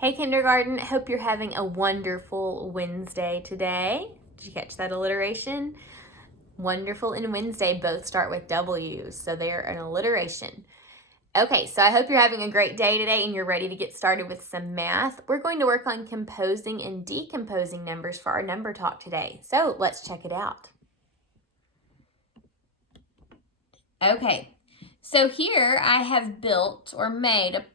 Hey kindergarten, hope you're having a wonderful Wednesday today. Did you catch that alliteration? Wonderful and Wednesday both start with W's, so they're an alliteration. Okay, so I hope you're having a great day today and you're ready to get started with some math. We're going to work on composing and decomposing numbers for our number talk today. So let's check it out. Okay, so here I have built or made a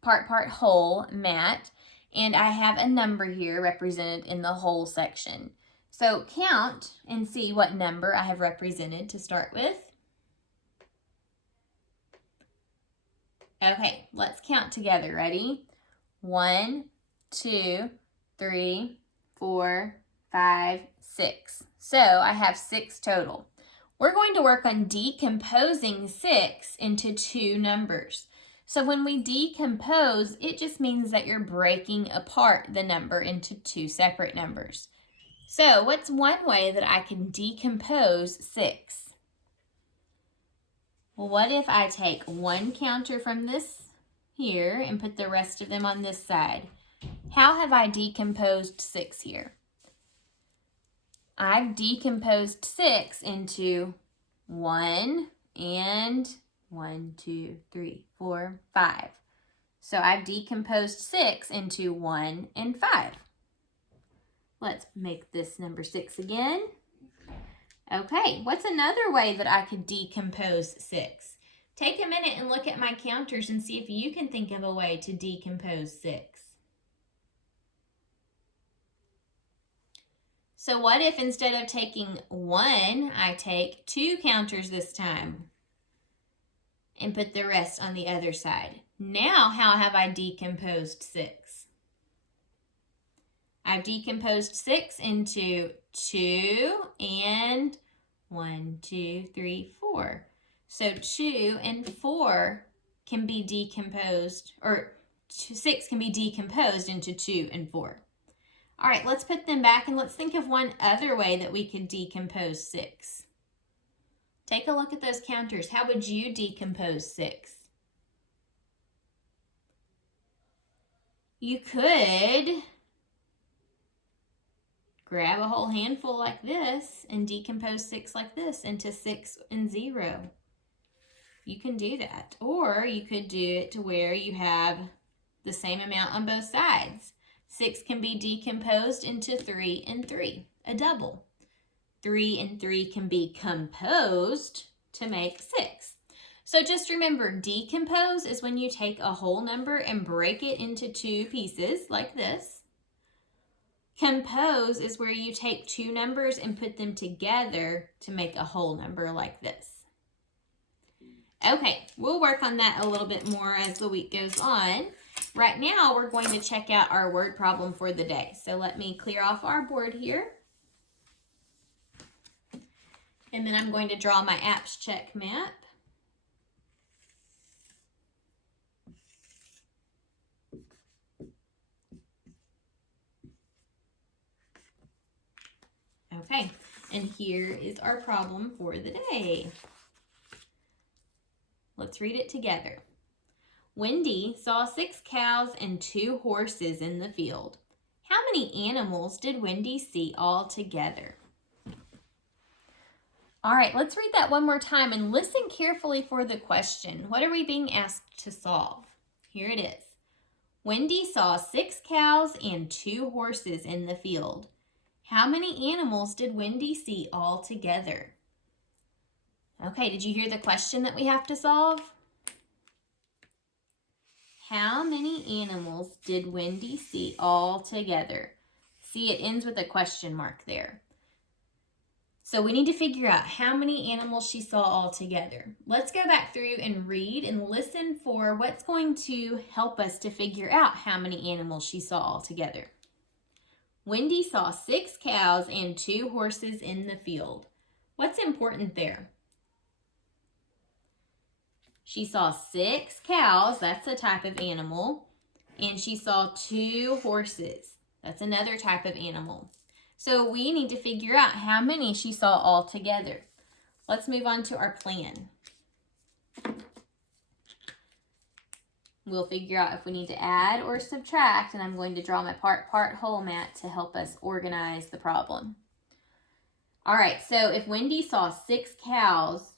part whole mat, and I have a number here represented in the whole section. So count and see what number I have represented to start with. Okay, let's count together. Ready? 1, 2, 3, 4, 5, 6. So I have 6 total. We're going to work on decomposing 6 into 2 numbers. So when we decompose, it just means that you're breaking apart the number into 2 separate numbers. So what's one way that I can decompose 6? Well, what if I take one counter from this here and put the rest of them on this side? How have I decomposed 6 here? I've decomposed 6 into 1 and 1, 2, 3, 4, 5. So I've decomposed 6 into 1 and 5. Let's make this number 6 again. Okay, what's another way that I could decompose 6? Take a minute and look at my counters and see if you can think of a way to decompose 6. So what if instead of taking 1, I take 2 counters this time and put the rest on the other side? Now, how have I decomposed 6? I've decomposed 6 into 2 and 1, 2, 3, 4. So 2 and 4 can be decomposed, or 6 can be decomposed into 2 and 4. All right, let's put them back and let's think of one other way that we could decompose 6. Take a look at those counters. How would you decompose 6? You could grab a whole handful like this and decompose 6 like this into 6 and 0. You can do that. Or you could do it to where you have the same amount on both sides. 6 can be decomposed into 3 and 3, a double. 3 and 3 can be composed to make 6. So just remember, decompose is when you take a whole number and break it into 2 pieces like this. Compose is where you take 2 numbers and put them together to make a whole number like this. Okay, we'll work on that a little bit more as the week goes on. Right now, we're going to check out our word problem for the day. So let me clear off our board here. And then I'm going to draw my apps check map. Okay, and here is our problem for the day. Let's read it together. Wendy saw 6 cows and 2 horses in the field. How many animals did Wendy see all together? All right, let's read that one more time and listen carefully for the question. What are we being asked to solve? Here it is. Wendy saw 6 cows and 2 horses in the field. How many animals did Wendy see all together? Okay, did you hear the question that we have to solve? How many animals did Wendy see all together? See, it ends with a question mark there. So we need to figure out how many animals she saw all together. Let's go back through and read and listen for what's going to help us to figure out how many animals she saw all together. Wendy saw 6 cows and 2 horses in the field. What's important there? She saw 6 cows, that's a type of animal, and she saw 2 horses. That's another type of animal. So we need to figure out how many she saw all together. Let's move on to our plan. we'll figure out if we need to add or subtract, and I'm going to draw my part whole mat to help us organize the problem. All right, so if Wendy saw 6 cows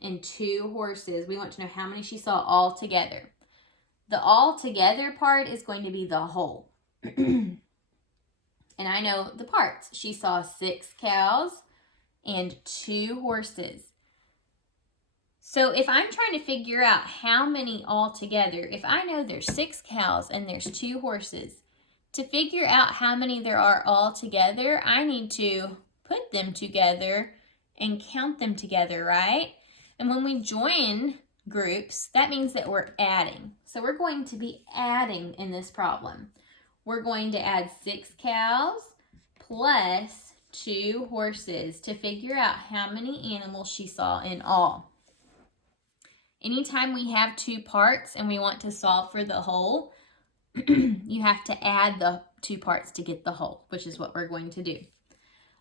and 2 horses, we want to know how many she saw all together. The all together part is going to be the whole. And I know the parts. She saw 6 cows and 2 horses. So if I'm trying to figure out how many all together, if I know there's 6 cows and there's 2 horses, to figure out how many there are all together, I need to put them together and count them together, right? And when we join groups, that means that we're adding. So we're going to be adding in this problem. We're going to add 6 cows plus 2 horses to figure out how many animals she saw in all. Anytime we have 2 parts and we want to solve for the whole, you have to add the 2 parts to get the whole, which is what we're going to do.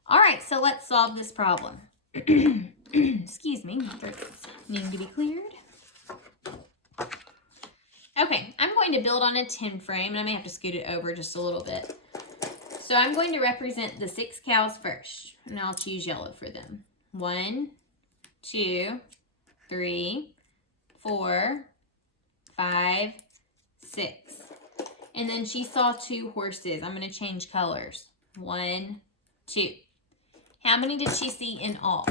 All right, so let's solve this problem. Excuse me, my throat's needing to be cleared. Okay, I'm going to build on a 10 frame, and I may have to scoot it over just a little bit. So I'm going to represent the 6 cows first, and I'll choose yellow for them. 1, 2, 3, 4, 5, 6. And then she saw 2 horses. I'm going to change colors. 1, 2. How many did she see in all?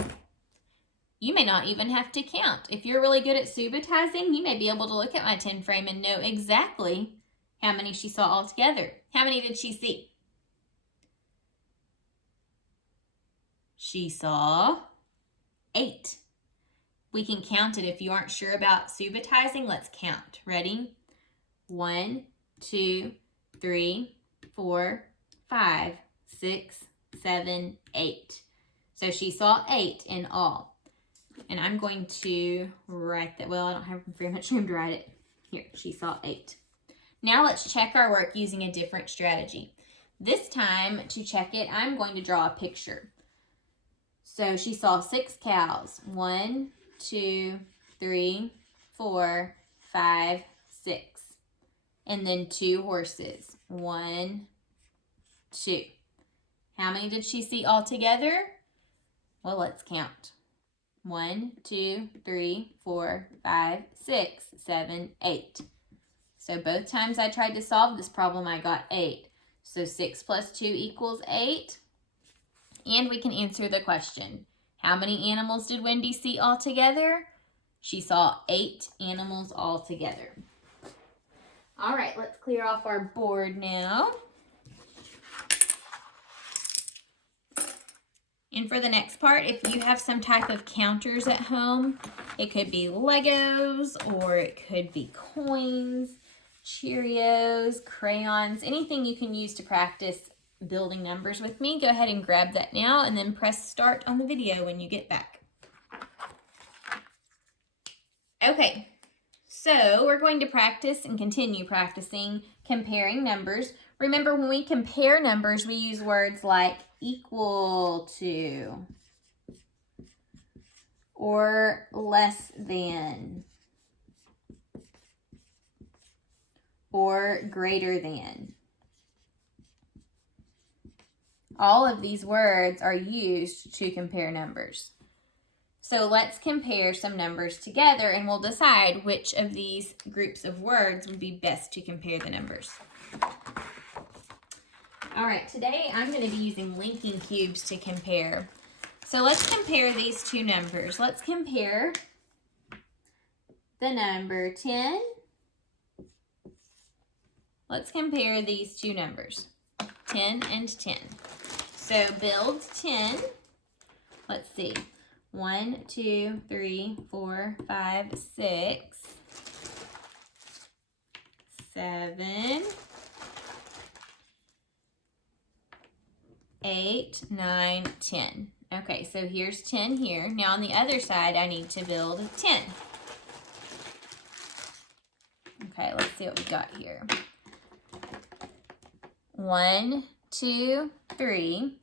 You may not even have to count. If you're really good at subitizing, you may be able to look at my 10 frame and know exactly how many she saw all together. How many did she see? She saw 8. We can count it. If you aren't sure about subitizing, let's count. Ready? 1, 2, 3, 4, 5, 6, 7, 8. So she saw 8 in all. And I'm going to write that. Well, I don't have very much room to write it. Here, she saw 8. Now let's check our work using a different strategy. This time, to check it, I'm going to draw a picture. So she saw 6 cows. 1, 2, 3, 4, 5, 6. And then 2 horses. 1, 2. How many did she see all together? Well, let's count. 1, 2, 3, 4, 5, 6, 7, 8. So both times I tried to solve this problem, I got 8. So 6 plus 2 equals 8. And we can answer the question. How many animals did Wendy see all together? She saw 8 animals all together. All right, let's clear off our board now. And for the next part, if you have some type of counters at home, it could be Legos or it could be coins, Cheerios, crayons, anything you can use to practice building numbers with me. Go ahead and grab that now and then press start on the video when you get back. Okay, so we're going to practice and continue practicing comparing numbers. Remember, when we compare numbers, we use words like equal to, or less than, or greater than. All of these words are used to compare numbers. So let's compare some numbers together and we'll decide which of these groups of words would be best to compare the numbers. All right, today I'm going to be using linking cubes to compare. So let's compare these two numbers. Let's compare the number 10. Let's compare these two numbers, 10 and 10. So build 10. Let's see. 1, 2, 3, 4, 5, 6, 7, 8, 9, 10. Okay, so here's 10 here. Now on the other side, I need to build 10. Okay, let's see what we got here. 1, 2, 3,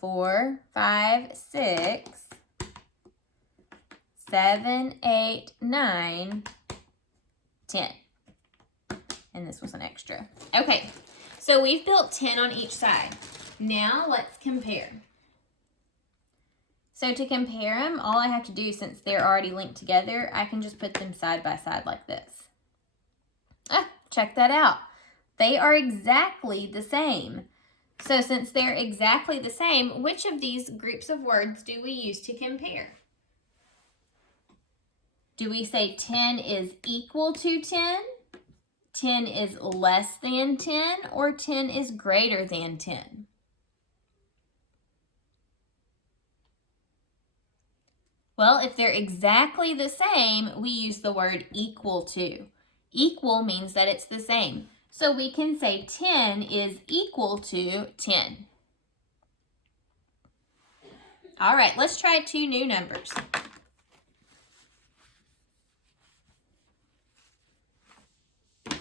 4, 5, 6, 7, 8, 9, 10. and this was an extra. Okay, so we've built 10 on each side. Now let's compare. So to compare them, all I have to do, since they're already linked together, I can just put them side by side like this. Check that out. They are exactly the same. So since they're exactly the same, which of these groups of words do we use to compare? Do we say 10 is equal to 10, 10 is less than 10, or 10 is greater than 10? Well, if they're exactly the same, we use the word equal to. Equal means that it's the same. So we can say 10 is equal to 10. All right, let's try two new numbers.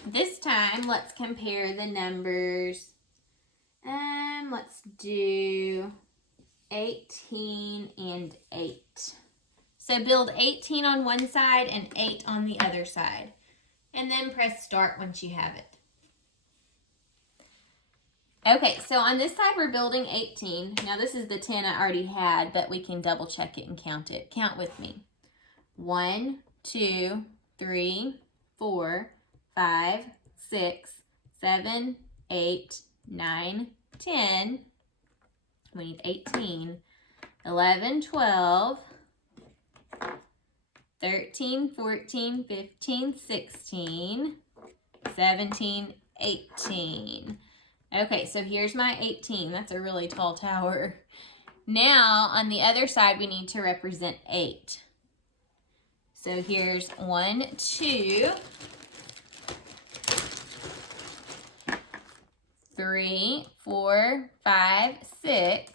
This time, let's compare the numbers. Let's do 18 and 8. So build 18 on one side and 8 on the other side. And then press start once you have it. Okay, so on this side we're building 18. Now this is the 10 I already had, but we can double check it and count it. Count with me. 1, 2, 3, 4, 5, 6, 7, 8, 9, 10. We need 18. 11, 12, 13, 14, 15, 16, 17, 18. Okay, so here's my 18. That's a really tall tower. Now, on the other side, we need to represent 8. So here's 1, 2, 3, 4, 5, 6,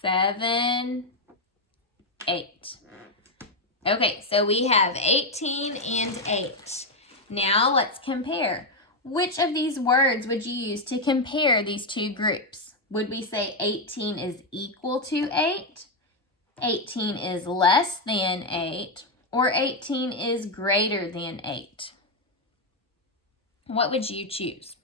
7, 8. Okay, so we have 18 and 8. Now let's compare. Which of these words would you use to compare these two groups? Would we say 18 is equal to 8, 18 is less than 8, or 18 is greater than 8? What would you choose?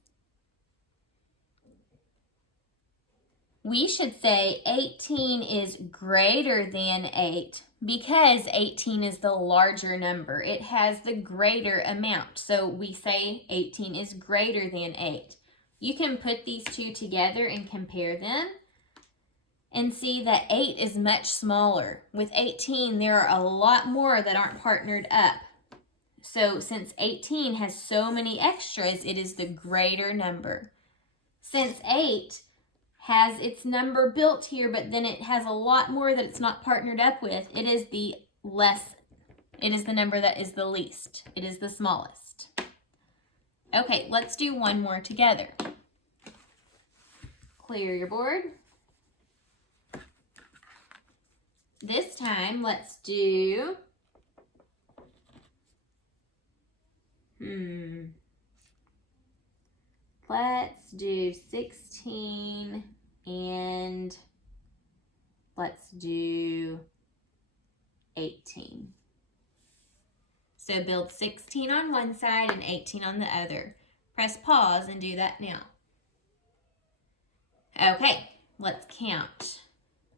We should say 18 is greater than 8 because 18 is the larger number. It has the greater amount. So we say 18 is greater than 8. You can put these two together and compare them and see that 8 is much smaller. With 18, there are a lot more that aren't partnered up. So since 18 has so many extras, it is the greater number. Since 8 has its number built here, but then it has a lot more that it's not partnered up with, it is the number that is the least. It is the smallest. Okay, let's do one more together. Clear your board. This time, let's do let's do 16 and let's do 18. So build 16 on one side and 18 on the other. Press pause and do that now. Okay, let's count.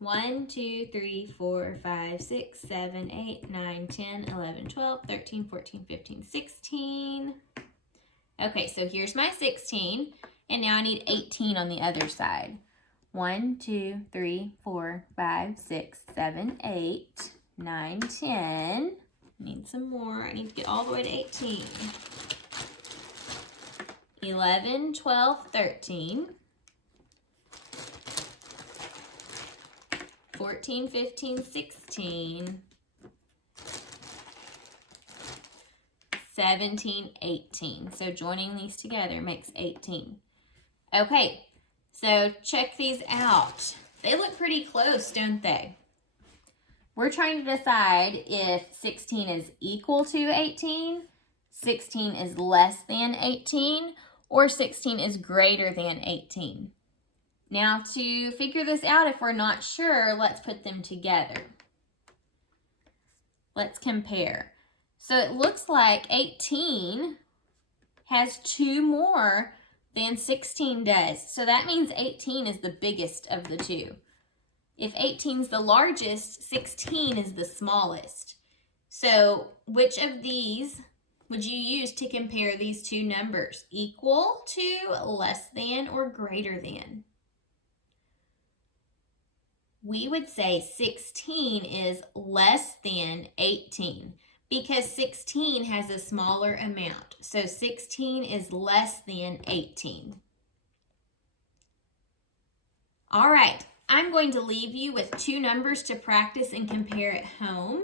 1, 2, 3, 4, 5, 6, 7, 8, 9, 10, 11, 12, 13, 14, 15, 16. Okay, so here's my 16, and now I need 18 on the other side. 1, 2, 3, 4, 5, 6, 7, 8, 9, 10. Need some more. I need to get all the way to 18. 11, 12, 13. 14, 15, 16. 17, 18. So joining these together makes 18. Okay, so check these out. They look pretty close, don't they? We're trying to decide if 16 is equal to 18, 16 is less than 18, or 16 is greater than 18. Now, to figure this out, if we're not sure, let's put them together. Let's compare. So it looks like 18 has 2 more than 16 does. So that means 18 is the biggest of the two. If 18 is the largest, 16 is the smallest. So which of these would you use to compare these two numbers? Equal to, less than, or greater than? We would say 16 is less than 18 because 16 has a smaller amount. So 16 is less than 18. All right, I'm going to leave you with two numbers to practice and compare at home.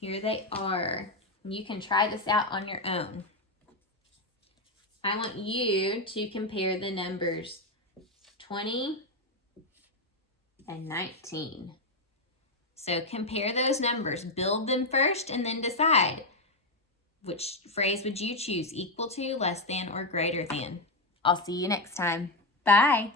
Here they are. You can try this out on your own. I want you to compare the numbers 20 and 19. So compare those numbers. Build them first and then decide which phrase would you choose, equal to, less than, or greater than. I'll see you next time. Bye.